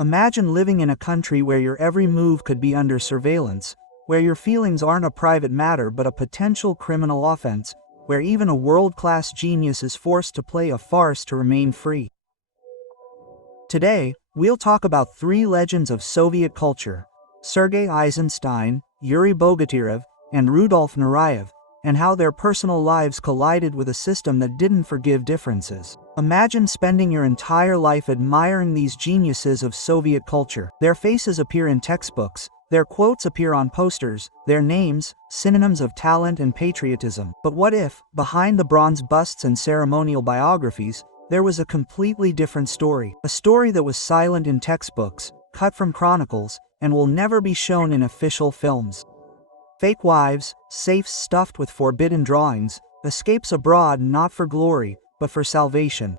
Imagine living in a country where your every move could be under surveillance, where your feelings aren't a private matter but a potential criminal offense, where even a world-class genius is forced to play a farce to remain free. Today, we'll talk about three legends of Soviet culture: Sergei Eisenstein, Yuri Bogatyrev, and Rudolf Nureyev, and how their personal lives collided with a system that didn't forgive differences. Imagine spending your entire life admiring these geniuses of Soviet culture. Their faces appear in textbooks, their quotes appear on posters, their names, synonyms of talent and patriotism. But what if, behind the bronze busts and ceremonial biographies, there was a completely different story? A story that was silent in textbooks, cut from chronicles, and will never be shown in official films. Fake wives, safes stuffed with forbidden drawings, escapes abroad not for glory, but for salvation.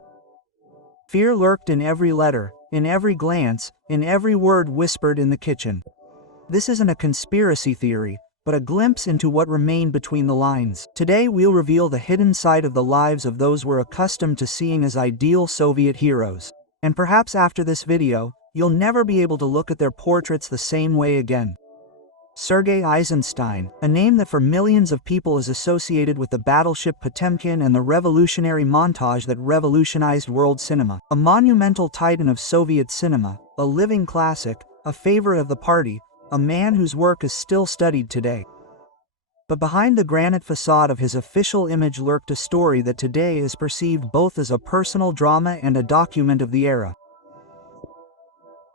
Fear lurked in every letter, in every glance, in every word whispered in the kitchen. This isn't a conspiracy theory, but a glimpse into what remained between the lines. Today we'll reveal the hidden side of the lives of those we're accustomed to seeing as ideal Soviet heroes. And perhaps after this video, you'll never be able to look at their portraits the same way again. Sergei Eisenstein, a name that for millions of people is associated with the battleship Potemkin and the revolutionary montage that revolutionized world cinema. A monumental titan of Soviet cinema, a living classic, a favorite of the party, a man whose work is still studied today. But behind the granite facade of his official image lurked a story that today is perceived both as a personal drama and a document of the era.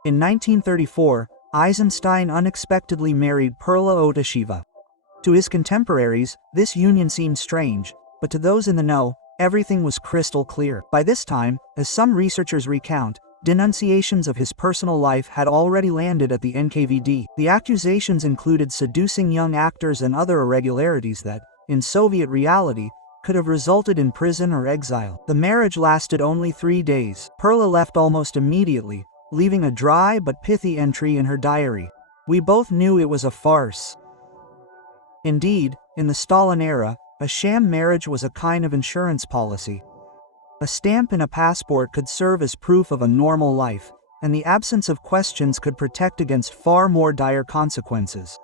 In 1934, Eisenstein unexpectedly married Perla Otashieva. To his contemporaries, this union seemed strange, but to those in the know, everything was crystal clear. By this time, as some researchers recount, denunciations of his personal life had already landed at the NKVD. The accusations included seducing young actors and other irregularities that, in Soviet reality, could have resulted in prison or exile. The marriage lasted only 3 days. Perla left almost immediately, leaving a dry but pithy entry in her diary: "We both knew it was a farce." Indeed, in the Stalin era, a sham marriage was a kind of insurance policy. A stamp in a passport could serve as proof of a normal life, and the absence of questions could protect against far more dire consequences.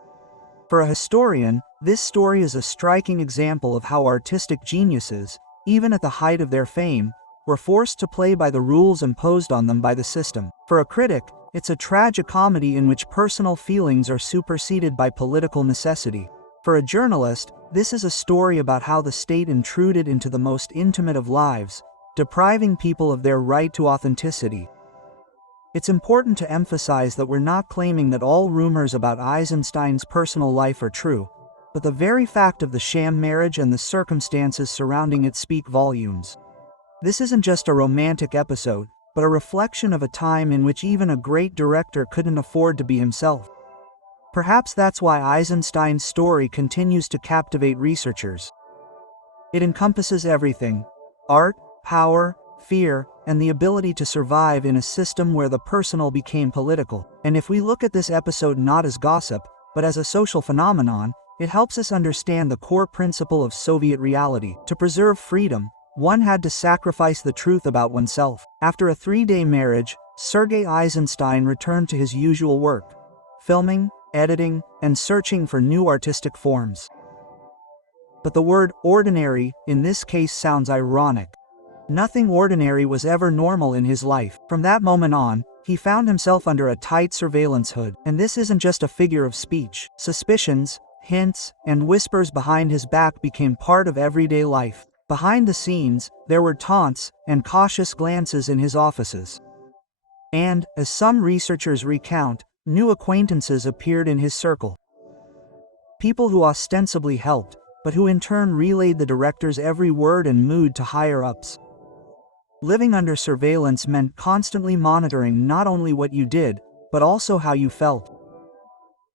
For a historian, this story is a striking example of how artistic geniuses, even at the height of their fame, were forced to play by the rules imposed on them by the system. For a critic, it's a tragicomedy in which personal feelings are superseded by political necessity. For a journalist, this is a story about how the state intruded into the most intimate of lives, depriving people of their right to authenticity. It's important to emphasize that we're not claiming that all rumors about Eisenstein's personal life are true, but the very fact of the sham marriage and the circumstances surrounding it speak volumes. This isn't just a romantic episode, but a reflection of a time in which even a great director couldn't afford to be himself. Perhaps that's why Eisenstein's story continues to captivate researchers. It encompasses everything: art, power, fear, and the ability to survive in a system where the personal became political. And if we look at this episode not as gossip, but as a social phenomenon, it helps us understand the core principle of Soviet reality. To preserve freedom, one had to sacrifice the truth about oneself. After a 3-day marriage, Sergei Eisenstein returned to his usual work: filming, editing, and searching for new artistic forms. But the word ordinary in this case sounds ironic. Nothing ordinary was ever normal in his life. From that moment on, he found himself under a tight surveillance hood. And this isn't just a figure of speech. Suspicions, hints, and whispers behind his back became part of everyday life. Behind the scenes, there were taunts and cautious glances in his offices. And, as some researchers recount, new acquaintances appeared in his circle. People who ostensibly helped, but who in turn relayed the director's every word and mood to higher-ups. Living under surveillance meant constantly monitoring not only what you did, but also how you felt.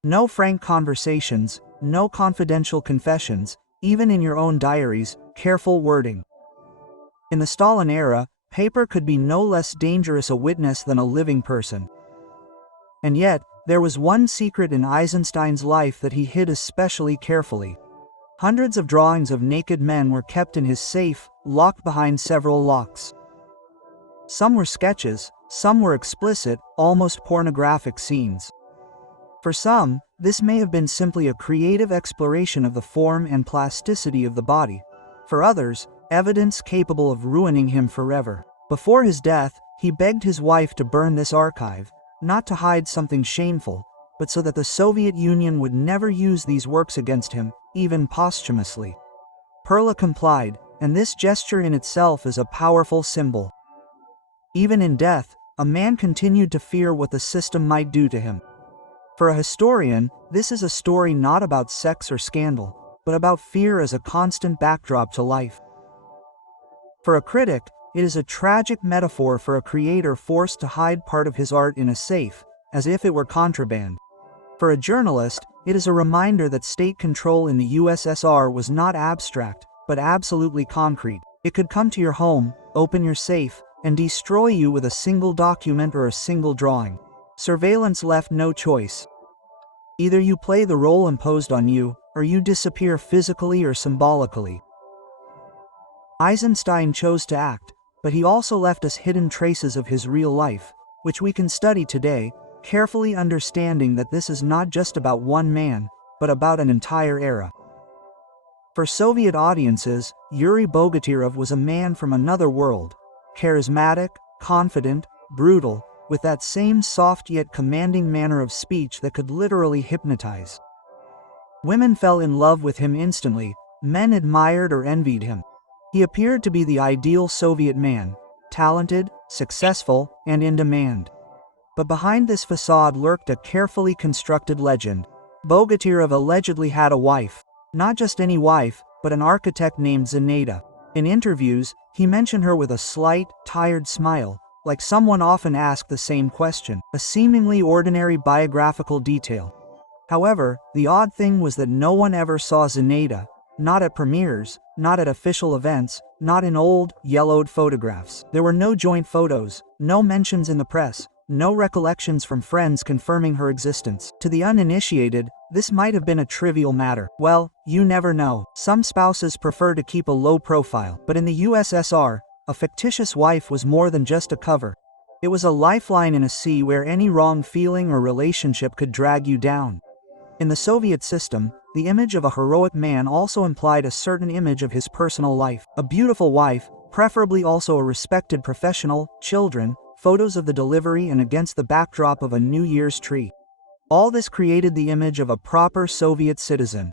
No frank conversations, no confidential confessions, even in your own diaries, careful wording. In the Stalin era, paper could be no less dangerous a witness than a living person. And yet, there was one secret in Eisenstein's life that he hid especially carefully. Hundreds of drawings of naked men were kept in his safe, locked behind several locks. Some were sketches, Some were explicit, almost pornographic scenes. For some, this may have been simply a creative exploration of the form and plasticity of the body. For others, evidence capable of ruining him forever. Before his death, he begged his wife to burn this archive, not to hide something shameful, but so that the Soviet Union would never use these works against him, even posthumously. Perla complied, and this gesture in itself is a powerful symbol. Even in death, a man continued to fear what the system might do to him. For a historian, this is a story not about sex or scandal, but about fear as a constant backdrop to life. For a critic, it is a tragic metaphor for a creator forced to hide part of his art in a safe, as if it were contraband. For a journalist, it is a reminder that state control in the USSR was not abstract, but absolutely concrete. It could come to your home, open your safe, and destroy you with a single document or a single drawing. Surveillance left no choice. Either you play the role imposed on you, or you disappear physically or symbolically. Eisenstein chose to act, but he also left us hidden traces of his real life, which we can study today, carefully understanding that this is not just about one man, but about an entire era. For Soviet audiences, Yuri Bogatyrev was a man from another world, charismatic, confident, brutal, with that same soft yet commanding manner of speech that could literally hypnotize. Women fell in love with him instantly, men admired or envied him. He appeared to be the ideal Soviet man, talented, successful, and in demand. But behind this facade lurked a carefully constructed legend. Bogatyrev allegedly had a wife. Not just any wife, but an architect named Zinaida. In interviews, he mentioned her with a slight, tired smile, like someone often asked the same question, a seemingly ordinary biographical detail. However, the odd thing was that no one ever saw Zinaida, not at premieres, not at official events, not in old, yellowed photographs. There were no joint photos, no mentions in the press, no recollections from friends confirming her existence. To the uninitiated, this might have been a trivial matter. Well, you never know. Some spouses prefer to keep a low profile, but in the USSR, a fictitious wife was more than just a cover. It was a lifeline in a sea where any wrong feeling or relationship could drag you down. In the Soviet system, the image of a heroic man also implied a certain image of his personal life. A beautiful wife, preferably also a respected professional, children, photos of the delivery, and against the backdrop of a New Year's tree. All this created the image of a proper Soviet citizen.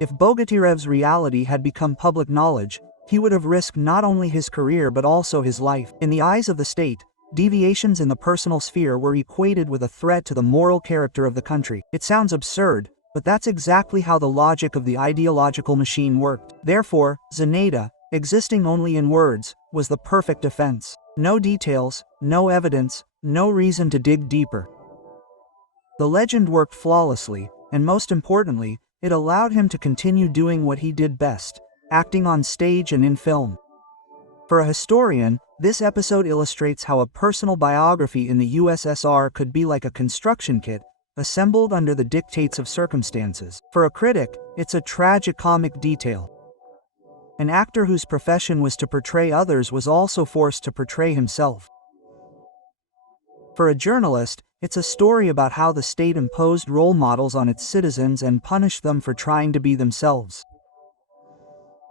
If Bogatyrev's reality had become public knowledge, he would have risked not only his career but also his life. In the eyes of the state, deviations in the personal sphere were equated with a threat to the moral character of the country. It sounds absurd, but that's exactly how the logic of the ideological machine worked. Therefore, Zinaida, existing only in words, was the perfect defense. No details, no evidence, no reason to dig deeper. The legend worked flawlessly, and most importantly, it allowed him to continue doing what he did best, acting on stage and in film. For a historian, this episode illustrates how a personal biography in the USSR could be like a construction kit, assembled under the dictates of circumstances. For a critic, it's a tragicomic detail. An actor whose profession was to portray others was also forced to portray himself. For a journalist, it's a story about how the state imposed role models on its citizens and punished them for trying to be themselves.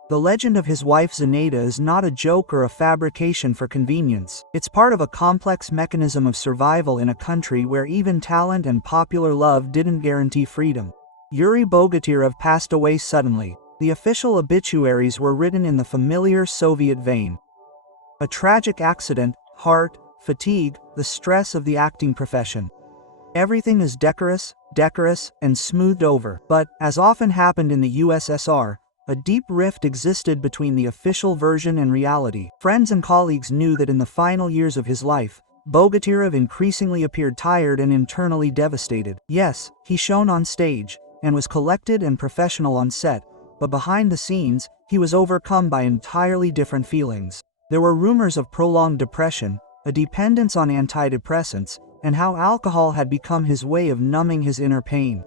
The legend of his wife Zinaida is not a joke or a fabrication for convenience. It's part of a complex mechanism of survival in a country where even talent and popular love didn't guarantee freedom. Yuri Bogatyrev passed away suddenly. The official obituaries were written in the familiar Soviet vein. A tragic accident, heart, fatigue, the stress of the acting profession. Everything is decorous, and smoothed over. But, as often happened in the USSR, a deep rift existed between the official version and reality. Friends and colleagues knew that in the final years of his life, Bogatyrev increasingly appeared tired and internally devastated. Yes, he shone on stage, and was collected and professional on set, but behind the scenes, he was overcome by entirely different feelings. There were rumors of prolonged depression, a dependence on antidepressants, and how alcohol had become his way of numbing his inner pain.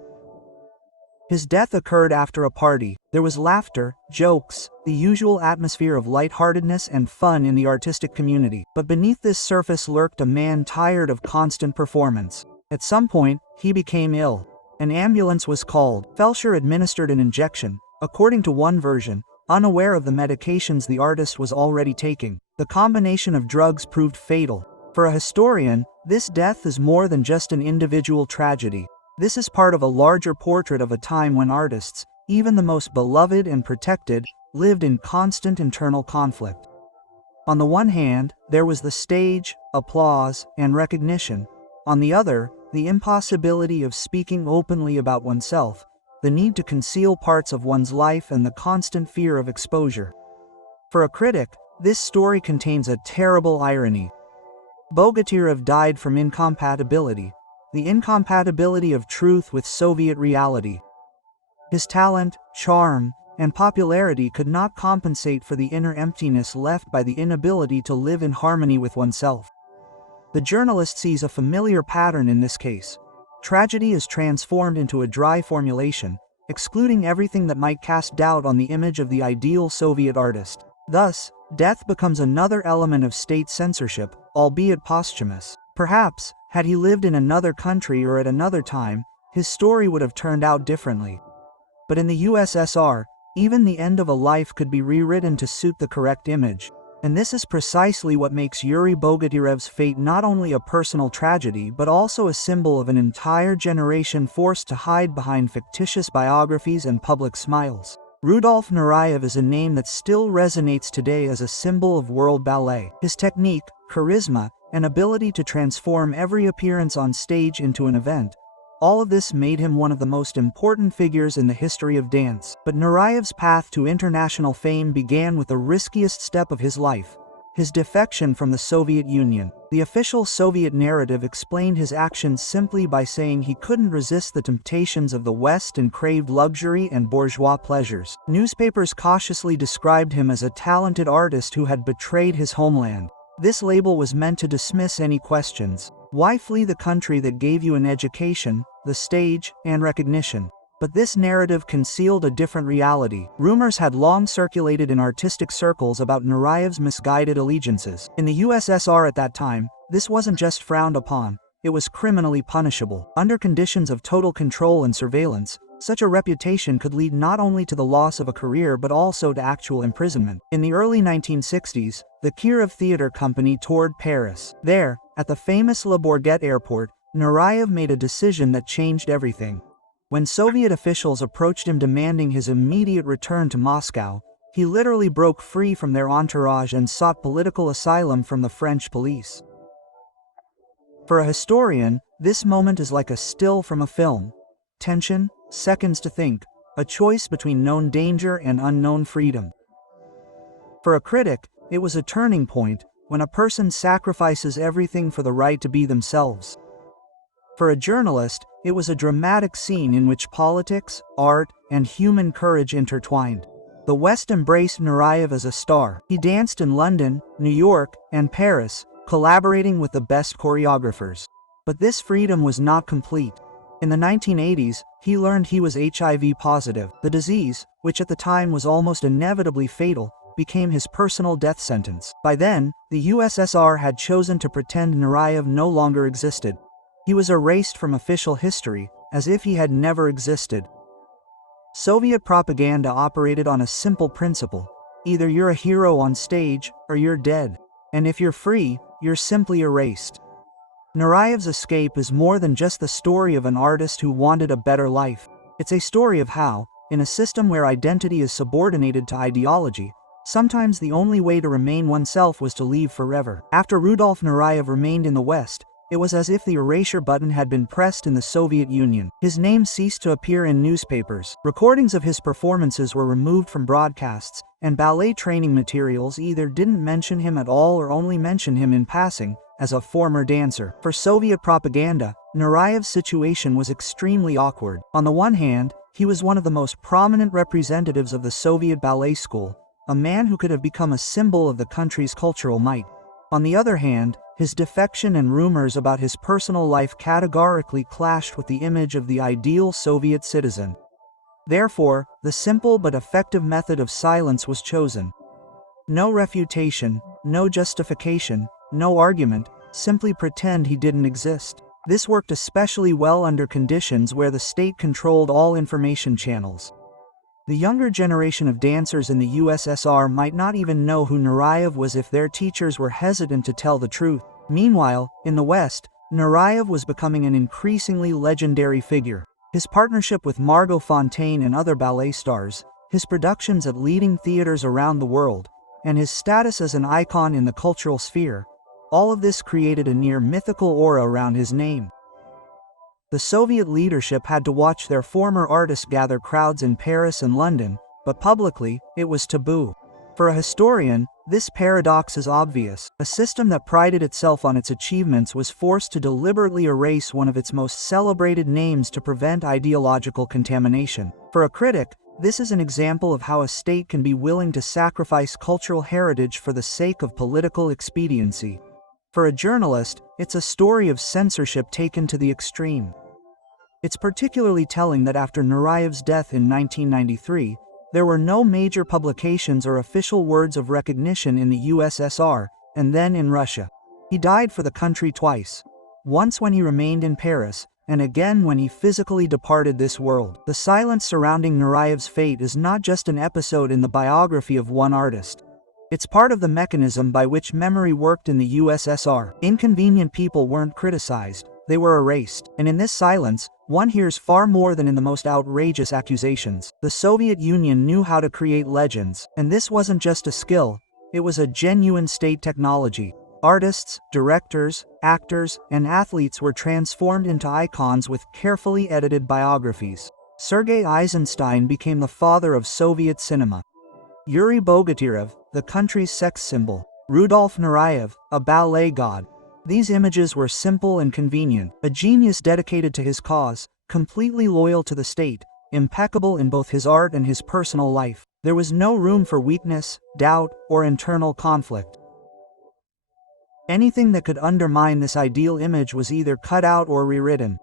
His death occurred after a party. There was laughter, jokes, the usual atmosphere of lightheartedness and fun in the artistic community. But beneath this surface lurked a man tired of constant performance. At some point, he became ill. An ambulance was called. Felcher administered an injection, according to one version, unaware of the medications the artist was already taking. The combination of drugs proved fatal. For a historian, this death is more than just an individual tragedy. This is part of a larger portrait of a time when artists, even the most beloved and protected, lived in constant internal conflict. On the one hand, there was the stage, applause, and recognition. On the other, the impossibility of speaking openly about oneself, the need to conceal parts of one's life, and the constant fear of exposure. For a critic, this story contains a terrible irony. Bogatyrev died from incompatibility, the incompatibility of truth with Soviet reality. His talent, charm, and popularity could not compensate for the inner emptiness left by the inability to live in harmony with oneself. The journalist sees a familiar pattern in this case. Tragedy is transformed into a dry formulation, excluding everything that might cast doubt on the image of the ideal Soviet artist. Thus, death becomes another element of state censorship, albeit posthumous. Perhaps, had he lived in another country or at another time, his story would have turned out differently. But in the USSR, even the end of a life could be rewritten to suit the correct image. And this is precisely what makes Yuri Bogatyrev's fate not only a personal tragedy but also a symbol of an entire generation forced to hide behind fictitious biographies and public smiles. Rudolf Nureyev is a name that still resonates today as a symbol of world ballet. His technique, charisma, and ability to transform every appearance on stage into an event, all of this made him one of the most important figures in the history of dance. But Nureyev's path to international fame began with the riskiest step of his life: his defection from the Soviet Union. The official Soviet narrative explained his actions simply by saying he couldn't resist the temptations of the West and craved luxury and bourgeois pleasures. Newspapers cautiously described him as a talented artist who had betrayed his homeland. This label was meant to dismiss any questions. Why flee the country that gave you an education, the stage, and recognition? But this narrative concealed a different reality. Rumors had long circulated in artistic circles about Nureyev's misguided allegiances. In the USSR at that time, this wasn't just frowned upon, it was criminally punishable. Under conditions of total control and surveillance, such a reputation could lead not only to the loss of a career but also to actual imprisonment. In the early 1960s, the Kirov Theatre Company toured Paris. There, at the famous Le Bourget airport, Nureyev made a decision that changed everything. When Soviet officials approached him demanding his immediate return to Moscow, he literally broke free from their entourage and sought political asylum from the French police. For a historian, this moment is like a still from a film. Tension, seconds to think, a choice between known danger and unknown freedom. For a critic, it was a turning point, when a person sacrifices everything for the right to be themselves. For a journalist, it was a dramatic scene in which politics, art, and human courage intertwined. The West embraced Nureyev as a star. He danced in London, New York, and Paris, collaborating with the best choreographers. But this freedom was not complete. In the 1980s, he learned he was HIV positive. The disease, which at the time was almost inevitably fatal, became his personal death sentence. By then, the USSR had chosen to pretend Nureyev no longer existed. He was erased from official history, as if he had never existed. Soviet propaganda operated on a simple principle: either you're a hero on stage, or you're dead. And if you're free, you're simply erased. Nureyev's escape is more than just the story of an artist who wanted a better life. It's a story of how, in a system where identity is subordinated to ideology, sometimes the only way to remain oneself was to leave forever. After Rudolf Nureyev remained in the West, it was as if the erasure button had been pressed in the Soviet Union. His name ceased to appear in newspapers. Recordings of his performances were removed from broadcasts, and ballet training materials either didn't mention him at all or only mention him in passing, as a former dancer. For Soviet propaganda, Nureyev's situation was extremely awkward. On the one hand, he was one of the most prominent representatives of the Soviet ballet school, a man who could have become a symbol of the country's cultural might. On the other hand, his defection and rumors about his personal life categorically clashed with the image of the ideal Soviet citizen. Therefore, the simple but effective method of silence was chosen. No refutation, no justification, no argument, simply pretend he didn't exist. This worked especially well under conditions where the state controlled all information channels. The younger generation of dancers in the USSR might not even know who Nureyev was if their teachers were hesitant to tell the truth. Meanwhile, in the West, Nureyev was becoming an increasingly legendary figure. His partnership with Margot Fonteyn and other ballet stars, his productions at leading theaters around the world, and his status as an icon in the cultural sphere, all of this created a near mythical aura around his name. The Soviet leadership had to watch their former artist gather crowds in Paris and London, but publicly, it was taboo. For a historian, this paradox is obvious. A system that prided itself on its achievements was forced to deliberately erase one of its most celebrated names to prevent ideological contamination. For a critic, this is an example of how a state can be willing to sacrifice cultural heritage for the sake of political expediency. For a journalist, it's a story of censorship taken to the extreme. It's particularly telling that after Nureyev's death in 1993, there were no major publications or official words of recognition in the USSR, and then in Russia. He died for the country twice. Once when he remained in Paris, and again when he physically departed this world. The silence surrounding Nureyev's fate is not just an episode in the biography of one artist. It's part of the mechanism by which memory worked in the USSR. Inconvenient people weren't criticized, they were erased. And in this silence, one hears far more than in the most outrageous accusations. The Soviet Union knew how to create legends, and this wasn't just a skill, it was a genuine state technology. Artists, directors, actors, and athletes were transformed into icons with carefully edited biographies. Sergei Eisenstein became the father of Soviet cinema. Yuri Bogatyrev, the country's sex symbol. Rudolf Nureyev, a ballet god. These images were simple and convenient, a genius dedicated to his cause, completely loyal to the state, impeccable in both his art and his personal life. There was no room for weakness, doubt, or internal conflict. Anything that could undermine this ideal image was either cut out or rewritten.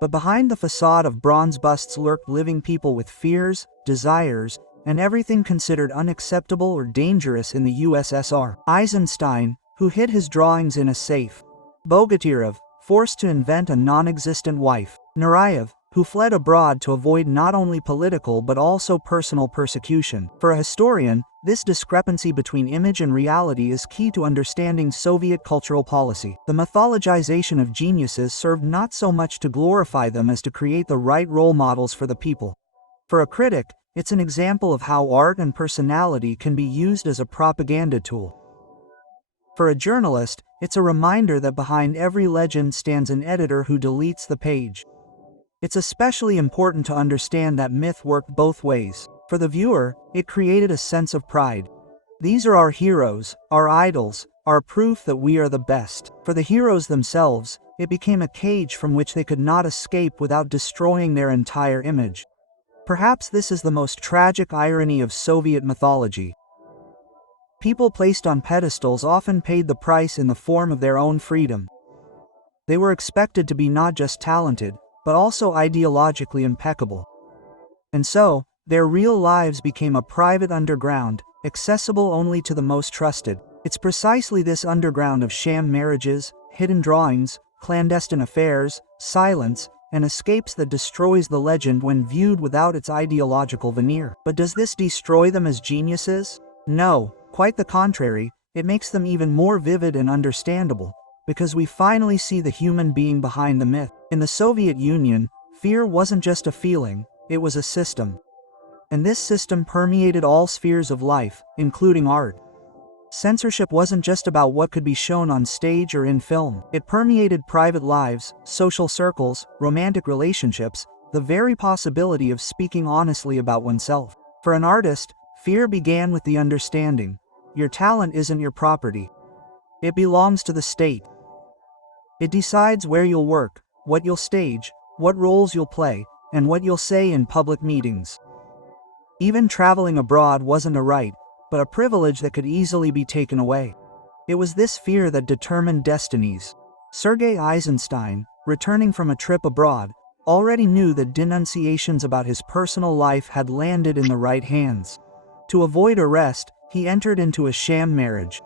But behind the facade of bronze busts lurked living people with fears, desires, and everything considered unacceptable or dangerous in the USSR. Eisenstein, who hid his drawings in a safe. Bogatyrev, forced to invent a non-existent wife. Nureyev, who fled abroad to avoid not only political but also personal persecution. For a historian, this discrepancy between image and reality is key to understanding Soviet cultural policy. The mythologization of geniuses served not so much to glorify them as to create the right role models for the people. For a critic, it's an example of how art and personality can be used as a propaganda tool. For a journalist, it's a reminder that behind every legend stands an editor who deletes the page. It's especially important to understand that myth worked both ways. For the viewer, it created a sense of pride. These are our heroes, our idols, our proof that we are the best. For the heroes themselves, it became a cage from which they could not escape without destroying their entire image. Perhaps this is the most tragic irony of Soviet mythology. People placed on pedestals often paid the price in the form of their own freedom. They were expected to be not just talented, but also ideologically impeccable. And so, their real lives became a private underground, accessible only to the most trusted. It's precisely this underground of sham marriages, hidden drawings, clandestine affairs, silence, and escapes that destroys the legend when viewed without its ideological veneer. But does this destroy them as geniuses? No, quite the contrary, it makes them even more vivid and understandable, because we finally see the human being behind the myth. In the Soviet Union, fear wasn't just a feeling, it was a system. And this system permeated all spheres of life, including art. Censorship wasn't just about what could be shown on stage or in film. It permeated private lives, social circles, romantic relationships, the very possibility of speaking honestly about oneself. For an artist, fear began with the understanding: your talent isn't your property. It belongs to the state. It decides where you'll work, what you'll stage, what roles you'll play, and what you'll say in public meetings. Even traveling abroad wasn't a right, but a privilege that could easily be taken away. It was this fear that determined destinies. Sergei Eisenstein, returning from a trip abroad, already knew that denunciations about his personal life had landed in the right hands. To avoid arrest, he entered into a sham marriage.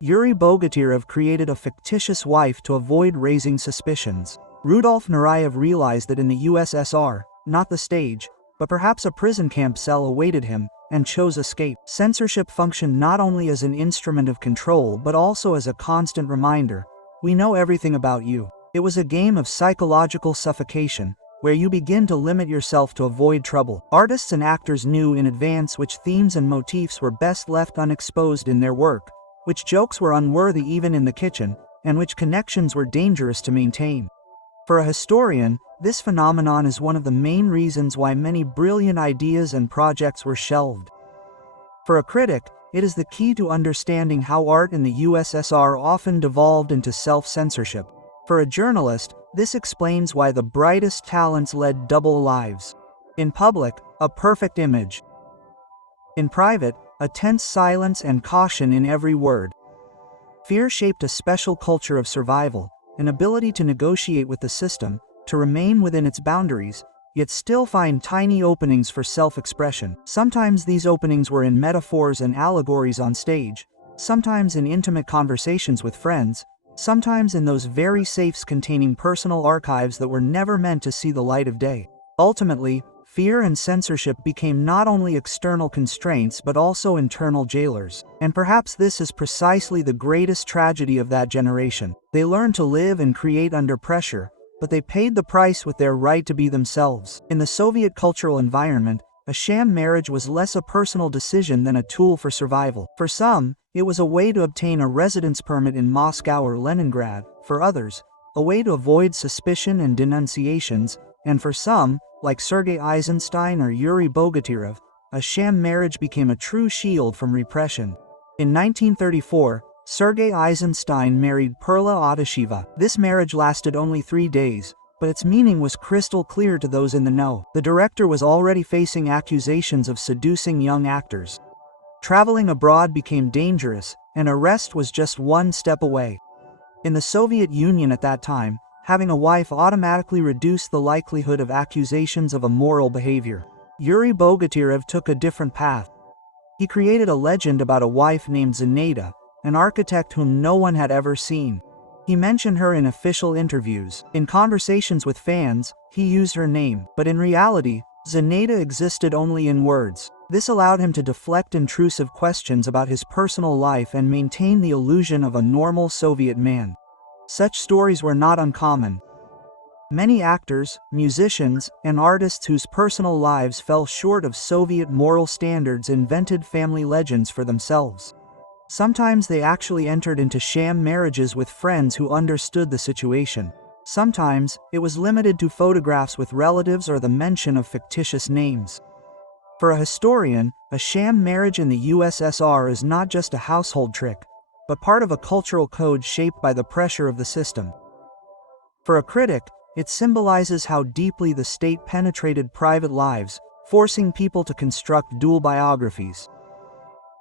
Yuri Bogatyrev created a fictitious wife to avoid raising suspicions. Rudolf Nureyev realized that in the USSR, not the stage, but perhaps a prison camp cell awaited him, and chose escape. Censorship functioned not only as an instrument of control but also as a constant reminder, we know everything about you. It was a game of psychological suffocation, where you begin to limit yourself to avoid trouble. Artists and actors knew in advance which themes and motifs were best left unexposed in their work, which jokes were unworthy even in the kitchen, and which connections were dangerous to maintain. For a historian, this phenomenon is one of the main reasons why many brilliant ideas and projects were shelved. For a critic, it is the key to understanding how art in the USSR often devolved into self-censorship. For a journalist, this explains why the brightest talents led double lives. In public, a perfect image. In private, a tense silence and caution in every word. Fear shaped a special culture of survival, an ability to negotiate with the system, to remain within its boundaries, yet still find tiny openings for self-expression. Sometimes these openings were in metaphors and allegories on stage, sometimes in intimate conversations with friends, sometimes in those very safes containing personal archives that were never meant to see the light of day. Ultimately, fear and censorship became not only external constraints but also internal jailers. And perhaps this is precisely the greatest tragedy of that generation. They learned to live and create under pressure, but they paid the price with their right to be themselves. In the Soviet cultural environment, a sham marriage was less a personal decision than a tool for survival. For some, it was a way to obtain a residence permit in Moscow or Leningrad. For others, a way to avoid suspicion and denunciations, and for some, like Sergei Eisenstein or Yuri Bogatyrev, a sham marriage became a true shield from repression. In 1934, Sergei Eisenstein married Perla Adasheva. This marriage lasted only 3 days, but its meaning was crystal clear to those in the know. The director was already facing accusations of seducing young actors. Traveling abroad became dangerous, and arrest was just one step away. In the Soviet Union at that time, having a wife automatically reduced the likelihood of accusations of immoral behavior. Yuri Bogatyrev took a different path. He created a legend about a wife named Zenaida, an architect whom no one had ever seen. He mentioned her in official interviews. In conversations with fans, he used her name, but in reality, Zenaida existed only in words. This allowed him to deflect intrusive questions about his personal life and maintain the illusion of a normal Soviet man. Such stories were not uncommon. Many actors, musicians, and artists whose personal lives fell short of Soviet moral standards invented family legends for themselves. Sometimes they actually entered into sham marriages with friends who understood the situation. Sometimes, it was limited to photographs with relatives or the mention of fictitious names. For a historian, a sham marriage in the USSR is not just a household trick, but part of a cultural code shaped by the pressure of the system. For a critic, it symbolizes how deeply the state penetrated private lives, forcing people to construct dual biographies.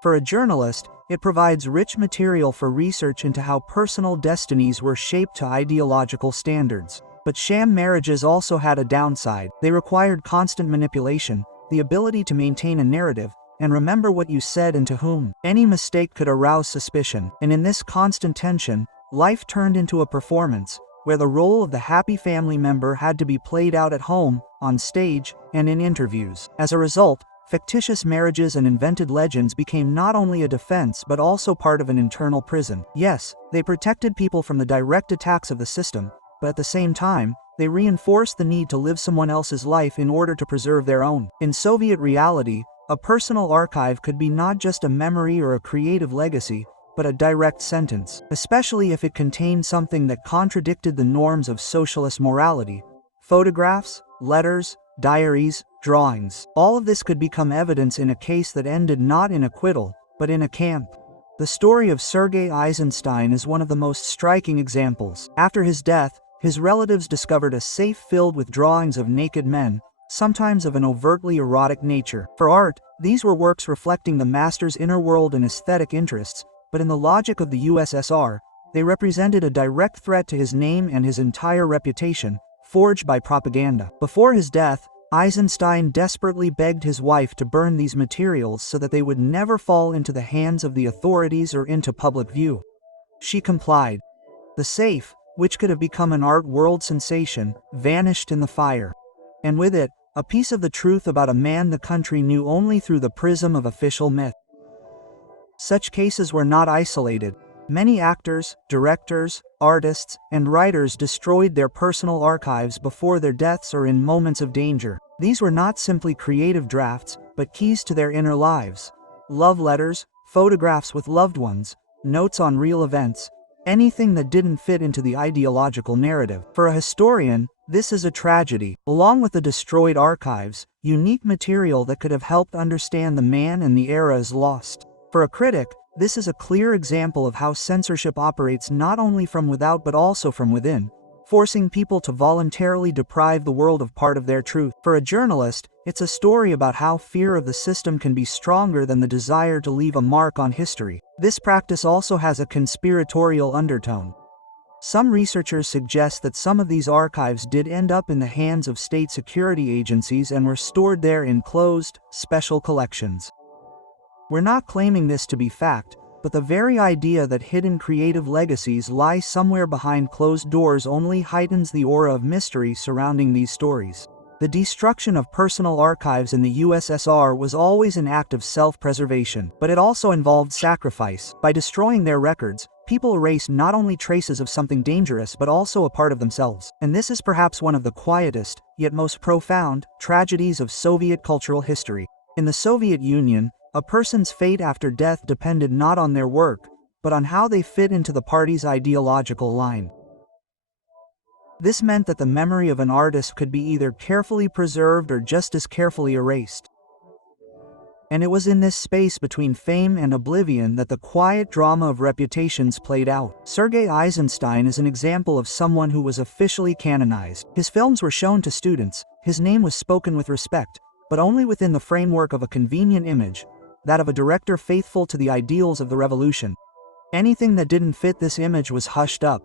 For a journalist, it provides rich material for research into how personal destinies were shaped to ideological standards. But sham marriages also had a downside. They required constant manipulation, the ability to maintain a narrative, and remember what you said and to whom. Any mistake could arouse suspicion, and in this constant tension, life turned into a performance, where the role of the happy family member had to be played out at home, on stage, and in interviews. As a result, fictitious marriages and invented legends became not only a defense but also part of an internal prison. Yes, they protected people from the direct attacks of the system, but at the same time, they reinforced the need to live someone else's life in order to preserve their own. In Soviet reality, a personal archive could be not just a memory or a creative legacy, but a direct sentence, especially if it contained something that contradicted the norms of socialist morality. Photographs, letters, diaries, drawings. All of this could become evidence in a case that ended not in acquittal, but in a camp. The story of Sergei Eisenstein is one of the most striking examples. After his death, his relatives discovered a safe filled with drawings of naked men, sometimes of an overtly erotic nature. For art, these were works reflecting the master's inner world and aesthetic interests, but in the logic of the USSR, they represented a direct threat to his name and his entire reputation, forged by propaganda. Before his death, Eisenstein desperately begged his wife to burn these materials so that they would never fall into the hands of the authorities or into public view. She complied. The safe, which could have become an art world sensation, vanished in the fire. And with it, a piece of the truth about a man the country knew only through the prism of official myth. Such cases were not isolated. Many actors, directors, artists, and writers destroyed their personal archives before their deaths or in moments of danger. These were not simply creative drafts, but keys to their inner lives. Love letters, photographs with loved ones, notes on real events, anything that didn't fit into the ideological narrative. For a historian, this is a tragedy. Along with the destroyed archives, unique material that could have helped understand the man and the era is lost. For a critic, this is a clear example of how censorship operates not only from without but also from within, forcing people to voluntarily deprive the world of part of their truth. For a journalist, it's a story about how fear of the system can be stronger than the desire to leave a mark on history. This practice also has a conspiratorial undertone. Some researchers suggest that some of these archives did end up in the hands of state security agencies and were stored there in closed, special collections. We're not claiming this to be fact, but the very idea that hidden creative legacies lie somewhere behind closed doors only heightens the aura of mystery surrounding these stories. The destruction of personal archives in the USSR was always an act of self-preservation, but it also involved sacrifice. By destroying their records, people erase not only traces of something dangerous but also a part of themselves. And this is perhaps one of the quietest, yet most profound, tragedies of Soviet cultural history. In the Soviet Union, a person's fate after death depended not on their work, but on how they fit into the party's ideological line. This meant that the memory of an artist could be either carefully preserved or just as carefully erased. And it was in this space between fame and oblivion that the quiet drama of reputations played out. Sergei Eisenstein is an example of someone who was officially canonized. His films were shown to students, his name was spoken with respect, but only within the framework of a convenient image, that of a director faithful to the ideals of the revolution. Anything that didn't fit this image was hushed up.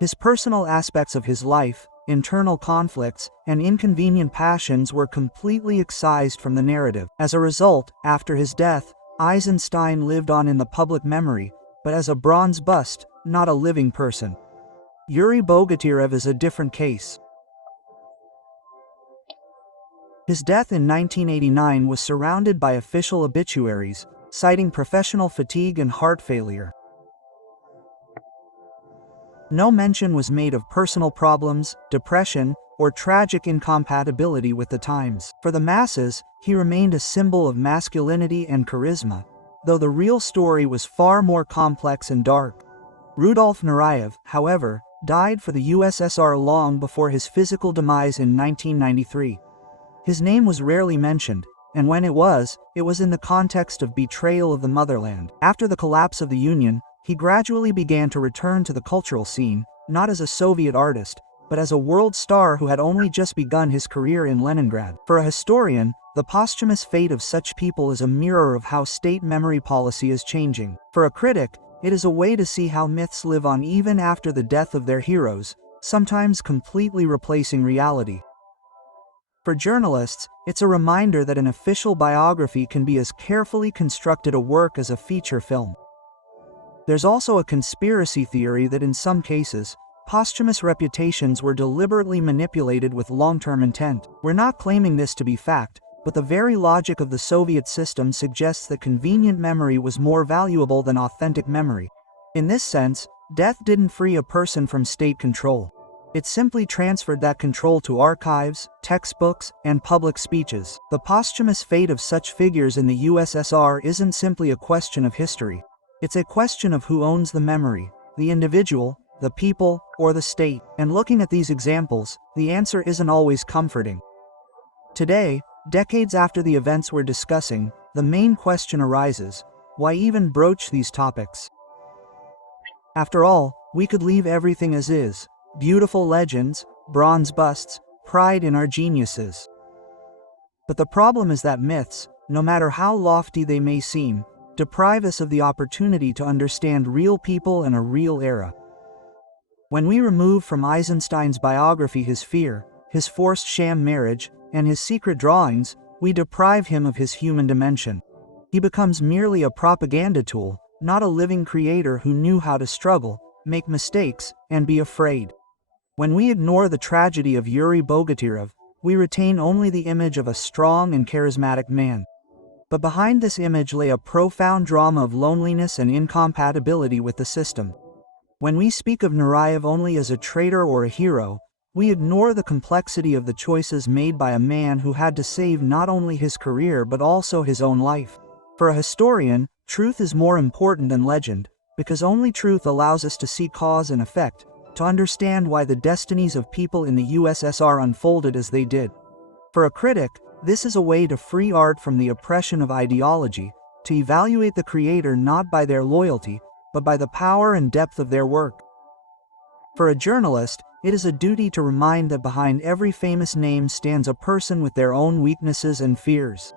His personal aspects of his life, internal conflicts, and inconvenient passions were completely excised from the narrative. As a result, after his death, Eisenstein lived on in the public memory, but as a bronze bust, not a living person. Yuri Bogatyrev is a different case. His death in 1989 was surrounded by official obituaries, citing professional fatigue and heart failure. No mention was made of personal problems, depression, or tragic incompatibility with the times. For the masses, he remained a symbol of masculinity and charisma, though the real story was far more complex and dark. Rudolf Nureyev, however, died for the USSR long before his physical demise in 1993. His name was rarely mentioned, and when it was in the context of betrayal of the motherland. After the collapse of the Union, he gradually began to return to the cultural scene, not as a Soviet artist, but as a world star who had only just begun his career in Leningrad. For a historian, the posthumous fate of such people is a mirror of how state memory policy is changing. For a critic, it is a way to see how myths live on even after the death of their heroes, sometimes completely replacing reality. For journalists, it's a reminder that an official biography can be as carefully constructed a work as a feature film. There's also a conspiracy theory that in some cases, posthumous reputations were deliberately manipulated with long-term intent. We're not claiming this to be fact, but the very logic of the Soviet system suggests that convenient memory was more valuable than authentic memory. In this sense, death didn't free a person from state control. It simply transferred that control to archives, textbooks, and public speeches. The posthumous fate of such figures in the USSR isn't simply a question of history. It's a question of who owns the memory, the individual, the people, or the state. And looking at these examples, the answer isn't always comforting. Today, decades after the events we're discussing, the main question arises: why even broach these topics? After all, we could leave everything as is: beautiful legends, bronze busts, pride in our geniuses. But the problem is that myths, no matter how lofty they may seem, deprive us of the opportunity to understand real people and a real era. When we remove from Eisenstein's biography his fear, his forced sham marriage, and his secret drawings, we deprive him of his human dimension. He becomes merely a propaganda tool, not a living creator who knew how to struggle, make mistakes, and be afraid. When we ignore the tragedy of Yuri Bogatyrev, we retain only the image of a strong and charismatic man. But behind this image lay a profound drama of loneliness and incompatibility with the system. When we speak of Nureyev only as a traitor or a hero, we ignore the complexity of the choices made by a man who had to save not only his career but also his own life. For a historian, truth is more important than legend, because only truth allows us to see cause and effect, to understand why the destinies of people in the USSR unfolded as they did. For a critic, this is a way to free art from the oppression of ideology, to evaluate the creator not by their loyalty, but by the power and depth of their work. For a journalist, it is a duty to remind that behind every famous name stands a person with their own weaknesses and fears.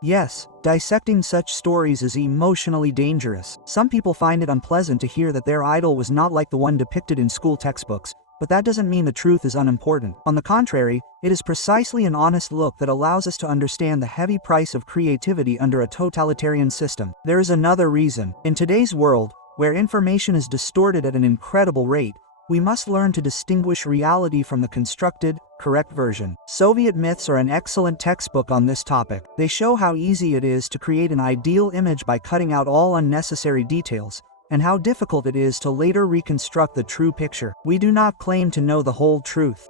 Yes, dissecting such stories is emotionally dangerous. Some people find it unpleasant to hear that their idol was not like the one depicted in school textbooks, but that doesn't mean the truth is unimportant. On the contrary, it is precisely an honest look that allows us to understand the heavy price of creativity under a totalitarian system. There is another reason. In today's world, where information is distorted at an incredible rate, we must learn to distinguish reality from the constructed, correct version. Soviet myths are an excellent textbook on this topic. They show how easy it is to create an ideal image by cutting out all unnecessary details, and how difficult it is to later reconstruct the true picture. We do not claim to know the whole truth.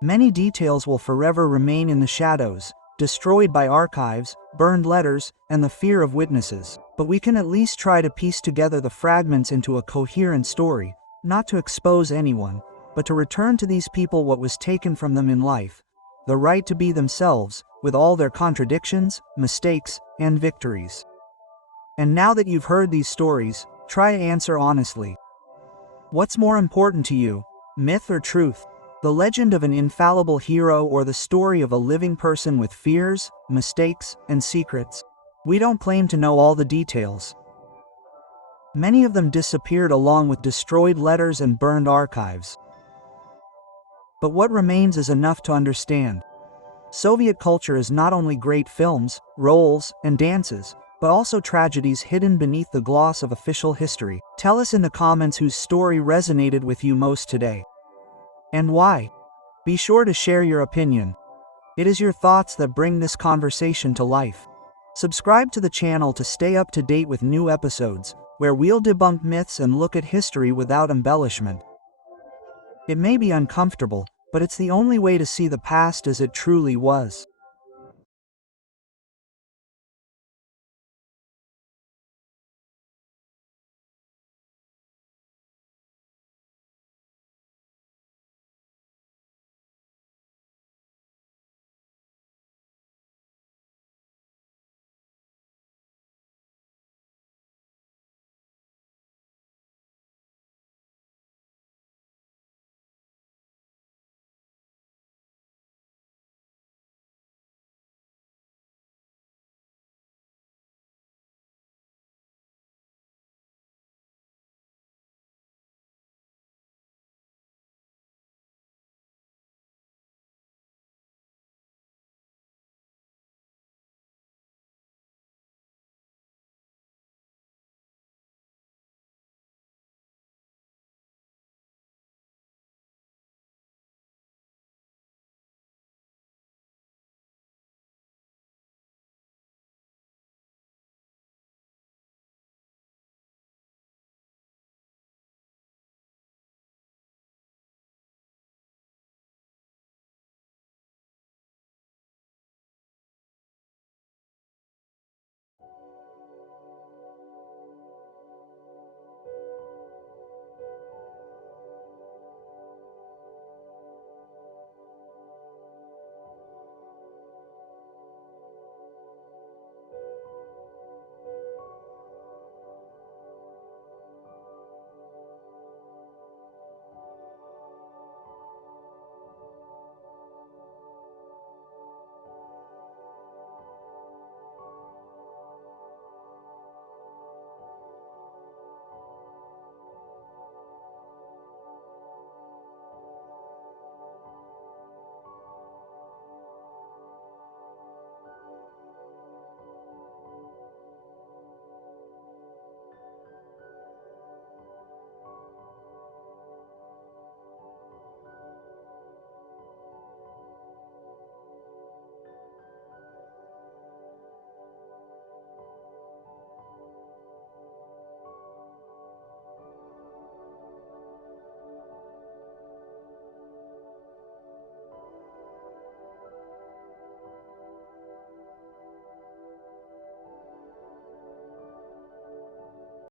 Many details will forever remain in the shadows, destroyed by archives, burned letters, and the fear of witnesses. But we can at least try to piece together the fragments into a coherent story, not to expose anyone, but to return to these people what was taken from them in life: the right to be themselves, with all their contradictions, mistakes, and victories. And now that you've heard these stories, try to answer honestly. What's more important to you, myth or truth? The legend of an infallible hero or the story of a living person with fears, mistakes, and secrets? We don't claim to know all the details. Many of them disappeared along with destroyed letters and burned archives. But what remains is enough to understand. Soviet culture is not only great films, roles, and dances, but also tragedies hidden beneath the gloss of official history. Tell us in the comments whose story resonated with you most today, and why. Be sure to share your opinion. It is your thoughts that bring this conversation to life. Subscribe to the channel to stay up to date with new episodes, where we'll debunk myths and look at history without embellishment. It may be uncomfortable, but it's the only way to see the past as it truly was.